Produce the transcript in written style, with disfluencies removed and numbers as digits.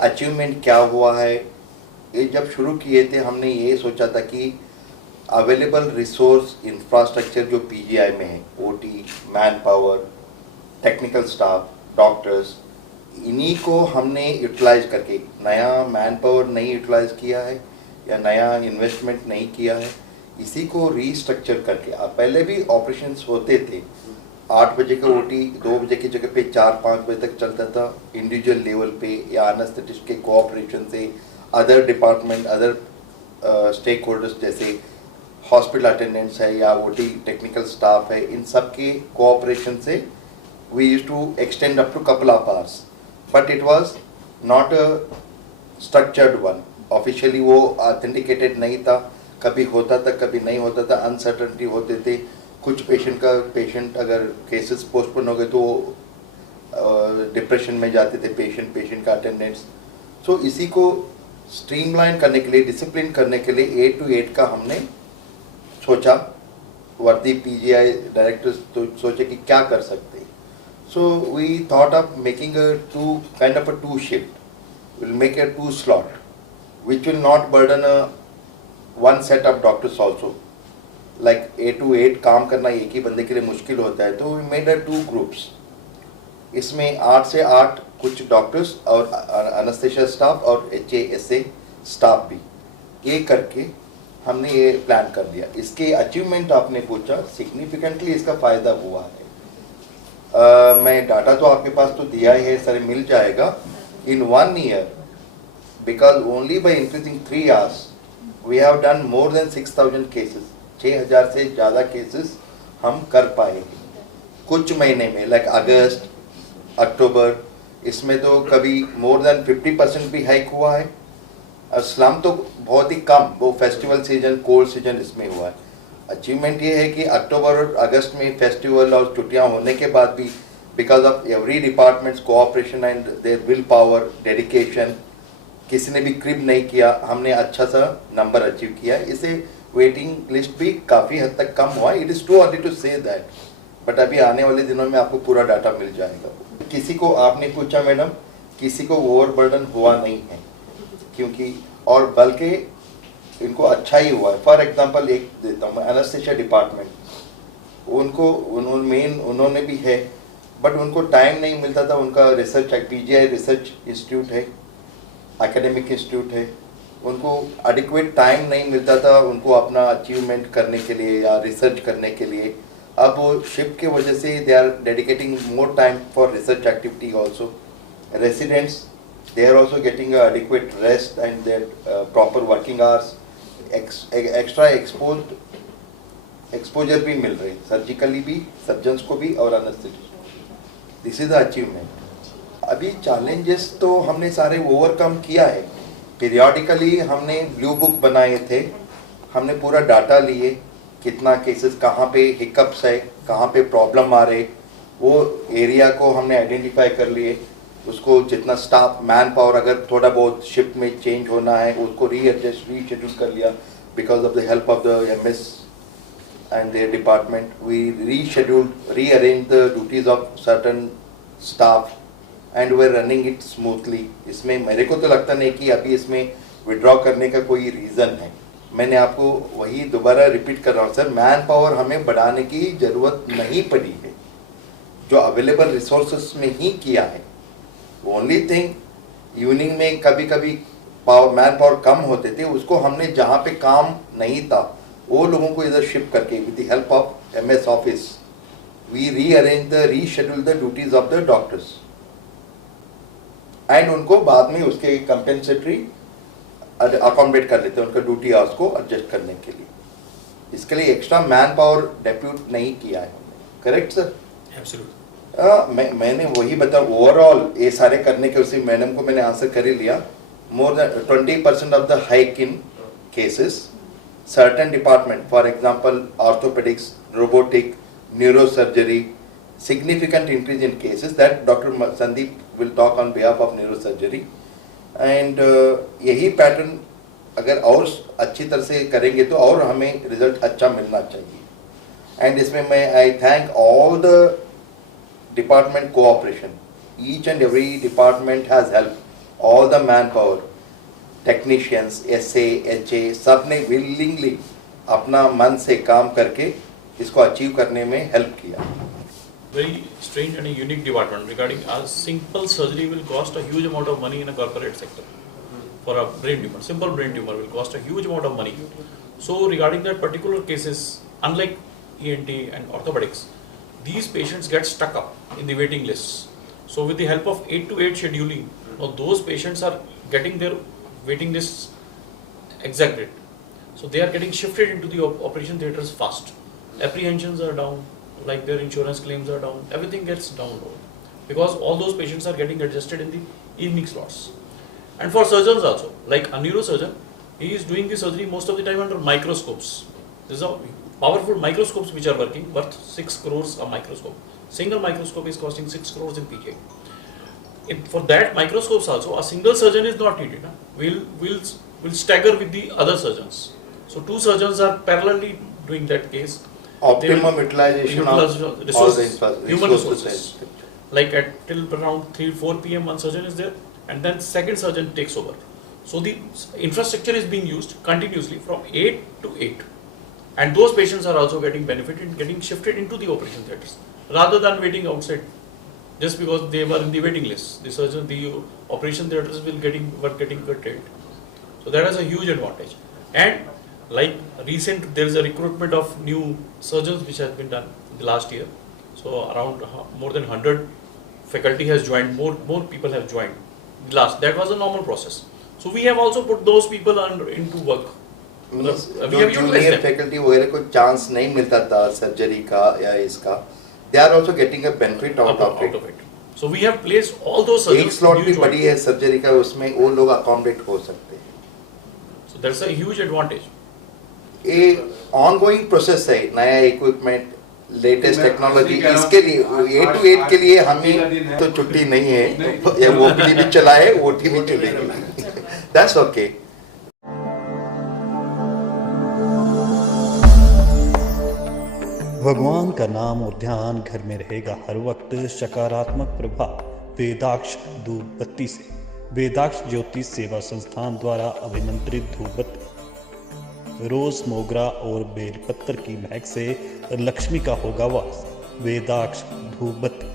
Achievement क्या हुआ है, ये जब शुरू किए थे हमने ये सोचा था कि अवेलेबल रिसोर्स इंफ्रास्ट्रक्चर जो पीजीआई में है, OT, man power, technical staff, doctors, इन्हीं को हमने यूटिलाइज करके, नया मैन पावर नहीं यूटिलाइज किया है या नया इन्वेस्टमेंट नहीं किया है, इसी को रीस्ट्रक्चर करके, पहले भी ऑपरेशंस होते थे, 8 बजे का ओटी 2 बजे की जगह पे 4-5 बजे तक चलता था, इंडिविजुअल लेवल पे या एनेस्थेटिस्ट के कोऑपरेशन से, other department, other stakeholders जैसे हॉस्पिटल अटेंडेंट्स है या ओटी टेक्निकल स्टाफ है, इन सब के कोऑपरेशन से we used to extend up to couple of hours, but it was not a structured one. Officially वो ऑथेंटिकेटेड नहीं था, कभी होता था कभी नहीं होता था, अनसर्टनिटी होते थे, कुछ पेशेंट अगर केसेस पोस्टपोन हो गए तो डिप्रेशन में जाते थे पेशेंट का अटेंडेंट्स। सो इसी को स्ट्रीमलाइन करने के लिए, डिसिप्लिन करने के लिए 8 to 8 का हमने सोचा, वर्दी पीजीआई डायरेक्टर्स तो सोचे कि क्या कर सकते हैं। So we thought of making a two shift, will make a 2 slot which will not burden a one set of doctors also. Like 8 to 8 काम करना एक ही बंदे के लिए मुश्किल होता है, तो वी मेड अ 2 groups। इसमें 8 से 8 कुछ डॉक्टर्स और एनेस्थेसिया स्टाफ और HASA स्टाफ भी, ये करके हमने ये प्लान कर दिया। इसके अचीवमेंट आपने पूछा, सिग्निफिकेंटली इसका फ़ायदा हुआ है। मैं डाटा तो आपके पास तो दिया ही है सर, मिल जाएगा। इन 1 year, because only by increasing 3 hours we have done more than 6,000 cases, 6,000 से ज़्यादा केसेस हम कर पाए कुछ महीने में, लाइक अगस्त, अक्टूबर, इसमें तो कभी मोर देन 50% भी हाइक हुआ है। असलम तो बहुत ही कम, वो फेस्टिवल सीजन, कोल्ड सीजन इसमें हुआ है। अचीवमेंट ये है कि अक्टूबर और अगस्त में फेस्टिवल और छुट्टियाँ होने के बाद भी, because of every department's cooperation and their willpower, dedication, किसी ने भी क्रिब नहीं किया, हमने अच्छा सा नंबर अचीव किया। इसे वेटिंग लिस्ट भी काफ़ी हद तक कम हुआ है। It is too early to say that, but अभी आने वाले दिनों में आपको पूरा डाटा मिल जाएगा। किसी को, आपने पूछा मैडम, किसी को ओवरबर्डन हुआ नहीं है, क्योंकि और बल्कि इनको अच्छा ही हुआ है। फॉर एग्जांपल एक देता हूँ, एनेस्थेसिया डिपार्टमेंट, उन्होंने भी है, बट उनको टाइम नहीं मिलता था। उनका रिसर्च, पीजीआई रिसर्च इंस्टीट्यूट है, एकेडमिक इंस्टीट्यूट है, उनको एडिक्वेट टाइम नहीं मिलता था उनको अपना अचीवमेंट करने के लिए या रिसर्च करने के लिए। अब वो शिफ्ट के वजह से they are dedicating more time for research activity also. Residents, they are also getting a adequate rest and their proper working hours, extra exposure भी मिल रहे, सर्जिकली भी, सर्जन्स को भी और anaesthetist. This is the achievement. अभी challenges तो हमने सारे ओवरकम किया है। पीरियडिकली हमने ब्लू बुक बनाए थे, हमने पूरा डाटा लिए, कितना केसेस कहाँ पे हिकअप्स है, कहाँ पे प्रॉब्लम आ रहे, वो एरिया को हमने आइडेंटिफाई कर लिए। उसको जितना स्टाफ, मैन पावर अगर थोड़ा बहुत शिफ्ट में चेंज होना है उसको रीएडजस्ट, रीशेड्यूल कर लिया। Because of the help of the MS and their department, we rescheduled, rearranged the duties of certain staff and we're running it smoothly. इसमें मेरे को तो लगता नहीं कि अभी इसमें विड्रॉ करने का कोई रीज़न है। मैंने आपको वही दोबारा रिपीट कर रहा हूँ सर, मैन पावर हमें बढ़ाने की ज़रूरत नहीं पड़ी है, जो अवेलेबल रिसोर्सेस में ही किया है। ओनली थिंग, इवनिंग में कभी कभी मैन पावर कम होते थे, उसको हमने जहाँ पे काम नहीं था वो लोगों को इधर शिफ्ट करके, with the help of MS office, we reschedule the duties of the doctors and उनको बाद में उसके कंपेंसेटरी अकोमोडेट कर लेते हैं, उनका ड्यूटी आवर्स को एडजस्ट करने के लिए। इसके लिए एक्स्ट्रा मैन पावर डेप्यूट नहीं किया है। Correct sir? एब्सोल्युटली। मैंने वही बताया, ओवरऑल ये सारे करने के, उसी मैडम को मैंने आंसर कर ही लिया। More than 20% of the hike in cases, certain department, for example orthopedics, robotic, neurosurgery, significant increase in cases that Dr. Sandeep will talk on behalf of neurosurgery, and यही पैटर्न अगर और अच्छी तरह से करेंगे तो और हमें रिजल्ट अच्छा मिलना चाहिए। एंड इसमें मैं I thank all the department cooperation, each and every department has help all the manpower, technicians, SA, HA, सब ने विलिंगली अपना मन से काम करके इसको अचीव करने में हेल्प किया। Very strange and a unique department regarding a simple surgery will cost a huge amount of money in a corporate sector. For a brain tumor, simple brain tumor will cost a huge amount of money. So regarding that particular cases, unlike ENT and orthopedics, these patients get stuck up in the waiting lists. So with the help of 8 to 8 scheduling, now those patients are getting their waiting lists exacted. So they are getting shifted into the operation theaters fast. Apprehensions are down, like their insurance claims are down, everything gets down low because all those patients are getting adjusted in the evening slots. And for surgeons also, like a neurosurgeon, he is doing the surgery most of the time under microscopes. These are powerful microscopes which are working, worth 6 crores a microscope. Single microscope is costing 6 crores in PGI. For that microscopes also, a single surgeon is not needed. We'll stagger with the other surgeons. So 2 surgeons are parallelly doing that case. Optimum utilization of resources, all the human resources. Like at till around 3-4 p.m. one surgeon is there, and then second surgeon takes over. So the infrastructure is being used continuously from 8 to 8, and those patients are also getting benefited, getting shifted into the operation theatres rather than waiting outside. Just because they were in the waiting list, the operation theatres were getting curtailed. So that is a huge advantage. And like recent, there is a recruitment of new surgeons which has been done in the last year. So around more than 100 faculty has joined, more people have joined. That was a normal process. So we have also put those people into work. We have utilized them. Faculty वगैरह को chance नहीं मिलता था surgery का या इसका, they are also getting a benefit out of it. So we have placed all those surgeons. एक slot भी बड़ी है सर्जरी का, उसमें वो लोग अकोमोडेट हो सकते हैं. So that's a huge advantage. ये ऑनगोइंग प्रोसेस है, नया इक्विपमेंट, लेटेस्ट टेक्नोलॉजी, इसके लिए 8 to 8 के लिए हमें तो छुट्टी नहीं है, या वो भी चलाए, ओटी भी चलेगी. That's okay. भगवान का नाम और ध्यान घर में रहेगा हर वक्त. सकारात्मक प्रभाव वेदाक्ष धूप बत्ती से. वेदाक्ष ज्योतिष सेवा संस्थान द्वारा अभिमंत्रित धूप बत्ती रोज, मोगरा और बेलपत्र की महक से लक्ष्मी का होगा वास. वेदाक्ष धूप बत्ती.